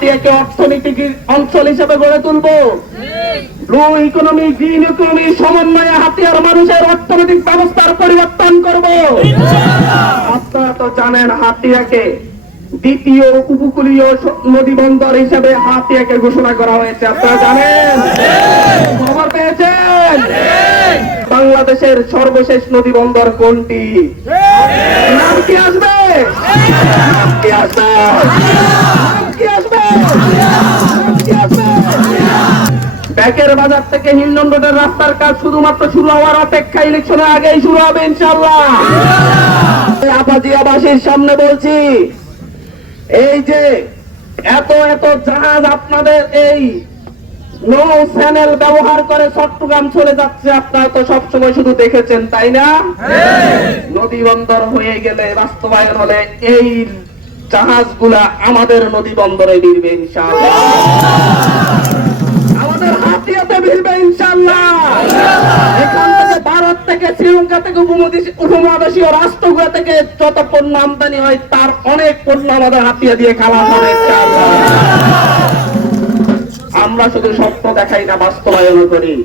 হাতিয়াকে অর্থনৈতিক অঞ্চল হিসেবে গড়ে তুলবো। ব্লু ইকোনমি গ্রিন ইকোনমি সমন্বয়ে হাতিয়ার মানুষের অর্থনৈতিক ব্যবস্থার পরিবর্তন করব। আপনারা তো জানেন হাতিয়াকে দ্বিতীয় উপকূলীয় নদী বন্দর হিসেবে হাতিয়াকে ঘোষণা করা হয়েছে। আপনারা জানেন? খবর পেয়েছেন? বাংলাদেশের সর্বশেষ নদী বন্দর কোনটি? নাম কি আসবে? নাম কি আসবে? ব্যাকের বাজার থেকে হিন্ডন রোডের রাস্তার কাজ শুধুমাত্র শুরু হওয়ার অপেক্ষা ইলেকশনের আগেই শুরু হবে ইনশাল্লাহ আপাজিয়াবাসীর সামনে বলছি এই যে এত এত জাহাজ আপনাদের এই নৌ চ্যানেল ব্যবহার করে চট্টগ্রাম চলে যাচ্ছে আপনারা তো সবসময় শুধু দেখেছেন তাই না? নদী বন্দর হয়ে গেলে বাস্তবায়ন হলে এই জাহাজগুলা আমাদের নদী বন্দরে ইনশাআল্লাহ। শ্রীলঙ্কা থেকে উপমহাদেশী- উপমহাদেশীয় রাষ্ট্রগুলো থেকে যত পণ্য আমদানি হয়, তার অনেক পণ্য আমাদের হাতিয়া দিয়ে খালাস হবে। আমরা শুধু স্বপ্ন দেখাই না বাস্তবায়ন করি।